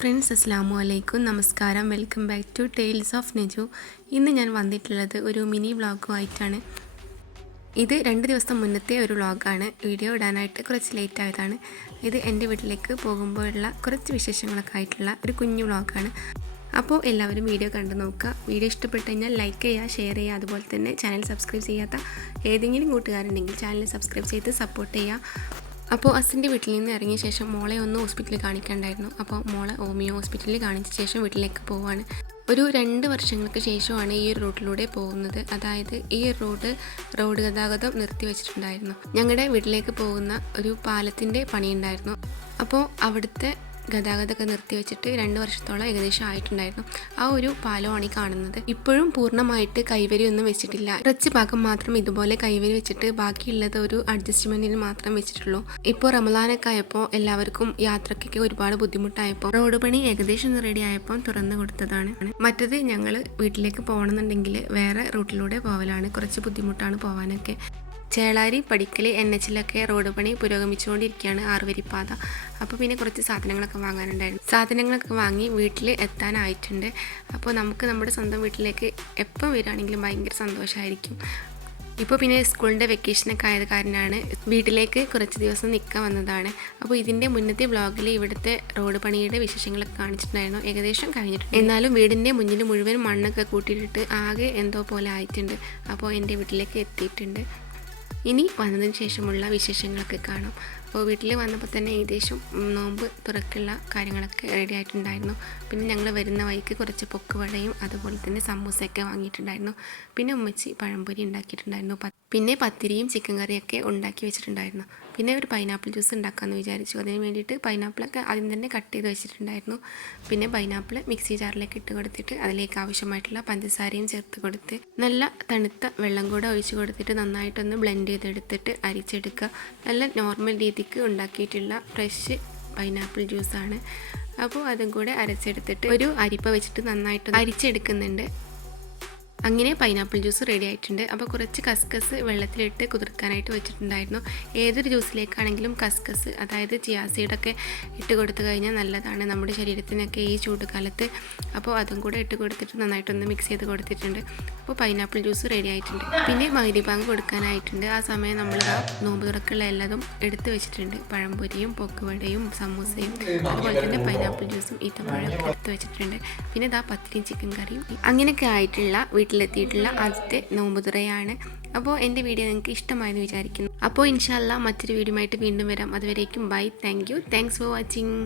Friends, അസ്സലാമു അലൈക്കും. നമസ്കാരം. Welcome back to tales of Neju. ഇന്ന് ഞാൻ വന്നിട്ടുള്ളത് ഒരു മിനി വ്ളോഗുമായിട്ടാണ്. ഇത് 2 ദിവസം മുന്നത്തെ ഒരു വ്ളോഗാണ്. വീഡിയോ ഇടാനായിട്ട് കുറച്ച് ലേറ്റ് ആയതാണ്. ഇത് എൻ്റെ വീട്ടിലേക്ക് പോകുമ്പോഴുള്ള കുറച്ച് വിശേഷങ്ങളൊക്കെ ആയിട്ടുള്ള ഒരു കുഞ്ഞു വ്ളോഗാണ്. അപ്പോൾ എല്ലാവരും വീഡിയോ കണ്ടു നോക്കുക. വീഡിയോ ഇഷ്ടപ്പെട്ട് കഴിഞ്ഞാൽ ലൈക്ക് ചെയ്യുക, ഷെയർ ചെയ്യുക. അതുപോലെ തന്നെ ചാനൽ സബ്സ്ക്രൈബ് ചെയ്യാത്ത ഏതെങ്കിലും കൂട്ടുകാരുണ്ടെങ്കിൽ ചാനൽ സബ്സ്ക്രൈബ് ചെയ്ത് സപ്പോർട്ട് ചെയ്യുക. അപ്പോൾ അസിൻ്റെ വീട്ടിൽ നിന്ന് ഇറങ്ങിയ ശേഷം മോളെ ഒന്ന് ഹോസ്പിറ്റലിൽ കാണിക്കാണ്ടായിരുന്നു. അപ്പോൾ മോളെ ഹോമിയോ ഹോസ്പിറ്റലിൽ കാണിച്ച ശേഷം വീട്ടിലേക്ക് പോവാണ്. ഒരു 2 വർഷങ്ങൾക്ക് ശേഷമാണ് ഈ ഒരു റൂട്ടിലൂടെ പോകുന്നത്. അതായത് ഈ റോഡ് ഗതാഗതം നിർത്തിവെച്ചിട്ടുണ്ടായിരുന്നു. ഞങ്ങളുടെ വീട്ടിലേക്ക് പോകുന്ന ഒരു പാലത്തിൻ്റെ പണിയുണ്ടായിരുന്നു. അപ്പോൾ അവിടുത്തെ ഗതാഗതമൊക്കെ നിർത്തിവെച്ചിട്ട് 2 വർഷത്തോളം ഏകദേശം ആയിട്ടുണ്ടായിരുന്നു. ആ ഒരു പാലമാണ് ഈ കാണുന്നത്. ഇപ്പോഴും പൂർണ്ണമായിട്ട് കൈവരി ഒന്നും വെച്ചിട്ടില്ല. കുറച്ച് ഭാഗം മാത്രം ഇതുപോലെ കൈവരി വെച്ചിട്ട് ബാക്കിയുള്ളത് ഒരു അഡ്ജസ്റ്റ്മെന്റിന് മാത്രം വെച്ചിട്ടുള്ളൂ. ഇപ്പോൾ റമദാനൊക്കെ ആയപ്പോൾ എല്ലാവർക്കും യാത്രയ്ക്കൊക്കെ ഒരുപാട് ബുദ്ധിമുട്ടായപ്പോൾ റോഡ് പണി ഏകദേശം റെഡി ആയപ്പോൾ തുറന്നു കൊടുത്തതാണ്. മറ്റത് ഞങ്ങൾ വീട്ടിലേക്ക് പോകണമെന്നുണ്ടെങ്കിൽ വേറെ റൂട്ടിലൂടെ പോകലാണ്. കുറച്ച് ബുദ്ധിമുട്ടാണ് പോകാനൊക്കെ. ചേളാരി പടിക്കൽ NHലൊക്കെ റോഡ് പണി പുരോഗമിച്ചുകൊണ്ടിരിക്കുകയാണ്, 6 വരിപ്പാത. അപ്പോൾ പിന്നെ കുറച്ച് സാധനങ്ങളൊക്കെ വാങ്ങാനുണ്ടായിരുന്നു. സാധനങ്ങളൊക്കെ വാങ്ങി വീട്ടിൽ എത്താനായിട്ടുണ്ട്. അപ്പോൾ നമുക്ക് നമ്മുടെ സ്വന്തം വീട്ടിലേക്ക് എപ്പോൾ വരികയാണെങ്കിലും ഭയങ്കര സന്തോഷമായിരിക്കും. ഇപ്പോൾ പിന്നെ സ്കൂളിൻ്റെ വെക്കേഷനൊക്കെ ആയത് കാരണമാണ് വീട്ടിലേക്ക് കുറച്ച് ദിവസം നിൽക്കാൻ വന്നതാണ്. അപ്പോൾ ഇതിൻ്റെ മുന്നത്തെ വ്ളോഗിൽ ഇവിടുത്തെ റോഡ് പണിയുടെ വിശേഷങ്ങളൊക്കെ കാണിച്ചിട്ടുണ്ടായിരുന്നു. ഏകദേശം കഴിഞ്ഞിട്ടുണ്ട്. എന്നാലും വീടിൻ്റെ മുന്നിൽ മുഴുവൻ മണ്ണൊക്കെ കൂട്ടിയിട്ടിട്ട് ആകെ എന്തോ പോലെ ആയിട്ടുണ്ട്. അപ്പോൾ എൻ്റെ വീട്ടിലേക്ക് എത്തിയിട്ടുണ്ട്. ഇനി വന്നതിന് ശേഷമുള്ള വിശേഷങ്ങളൊക്കെ കാണാം. അപ്പോൾ വീട്ടിൽ വന്നപ്പോൾ തന്നെ ഏകദേശം നോമ്പ് തുറക്കുള്ള കാര്യങ്ങളൊക്കെ റെഡി ആയിട്ടുണ്ടായിരുന്നു. പിന്നെ ഞങ്ങൾ വരുന്ന വഴിക്ക് കുറച്ച് പൊക്കുവടയും അതുപോലെ തന്നെ സമൂസയൊക്കെ വാങ്ങിയിട്ടുണ്ടായിരുന്നു. പിന്നെ ഉമ്മച്ചി പഴംപൊരി ഉണ്ടാക്കിയിട്ടുണ്ടായിരുന്നു. പിന്നെ പത്തിരിയും ചിക്കൻ കറിയൊക്കെ ഉണ്ടാക്കി വെച്ചിട്ടുണ്ടായിരുന്നു. പിന്നെ ഒരു പൈനാപ്പിൾ ജ്യൂസ് ഉണ്ടാക്കാമെന്ന് വിചാരിച്ചു. അതിന് വേണ്ടിയിട്ട് പൈനാപ്പിളൊക്കെ ആദ്യം തന്നെ കട്ട് ചെയ്ത് വെച്ചിട്ടുണ്ടായിരുന്നു. പിന്നെ പൈനാപ്പിൾ മിക്സി ജാറിലേക്ക് ഇട്ട് കൊടുത്തിട്ട് അതിലേക്ക് ആവശ്യമായിട്ടുള്ള പഞ്ചസാരയും ചേർത്ത് കൊടുത്ത് നല്ല തണുത്ത വെള്ളം കൂടെ ഒഴിച്ച് കൊടുത്തിട്ട് നന്നായിട്ടൊന്ന് ബ്ലെൻഡ് ചെയ്തെടുത്തിട്ട് അരിച്ചെടുക്കുക. നല്ല നോർമൽ രീതിക്ക് ഉണ്ടാക്കിയിട്ടുള്ള ഫ്രഷ് പൈനാപ്പിൾ ജ്യൂസാണ്. അപ്പോൾ അതും കൂടെ അരച്ചെടുത്തിട്ട് ഒരു അരിപ്പ വെച്ചിട്ട് നന്നായിട്ട് അരിച്ചെടുക്കുന്നുണ്ട്. അങ്ങനെ പൈനാപ്പിൾ ജ്യൂസ് റെഡി ആയിട്ടുണ്ട്. അപ്പോൾ കുറച്ച് കസ്കസ് വെള്ളത്തിലിട്ട് കുതിർക്കാനായിട്ട് വെച്ചിട്ടുണ്ടായിരുന്നു. ഏതൊരു ജ്യൂസിലേക്കാണെങ്കിലും കസ്കസ്, അതായത് ചിയാ സീഡൊക്കെ ഇട്ട് കൊടുത്തു കഴിഞ്ഞാൽ നല്ലതാണ് നമ്മുടെ ശരീരത്തിനൊക്കെ ഈ ചൂടുകാലത്ത്. അപ്പോൾ അതും കൂടെ ഇട്ട് കൊടുത്തിട്ട് നന്നായിട്ടൊന്ന് മിക്സ് ചെയ്ത് കൊടുത്തിട്ടുണ്ട്. അപ്പോൾ പൈനാപ്പിൾ ജ്യൂസ് റെഡി ആയിട്ടുണ്ട്. പിന്നെ മഗ്‌രിബ് കൊടുക്കാനായിട്ടുണ്ട്. ആ സമയം നമ്മൾ നോമ്പ് തുറക്കുള്ള എല്ലാതും എടുത്ത് വെച്ചിട്ടുണ്ട്. പഴംപൊരിയും പൊക്കുവടയും സമൂസയും അതുപോലെ തന്നെ പൈനാപ്പിൾ ജ്യൂസും ഈത്തപ്പഴമൊക്കെ എടുത്ത് വെച്ചിട്ടുണ്ട്. പിന്നെ പത്തിരിയും ചിക്കൻ കറിയും. അങ്ങനെയൊക്കെ ആയിട്ടുള്ള വീട്ടിലെത്തിയിട്ടുള്ള ആദ്യത്തെ നോമ്പ് തുറയാണ്. അപ്പോൾ എൻ്റെ വീഡിയോ നിങ്ങൾക്ക് ഇഷ്ടമായെന്ന് വിചാരിക്കുന്നു. അപ്പോൾ ഇൻഷാ അല്ലാഹ് മറ്റൊരു വീഡിയോ ആയിട്ട് വീണ്ടും വരാം. അതുവരേക്കും ബൈ. Thanks for watching.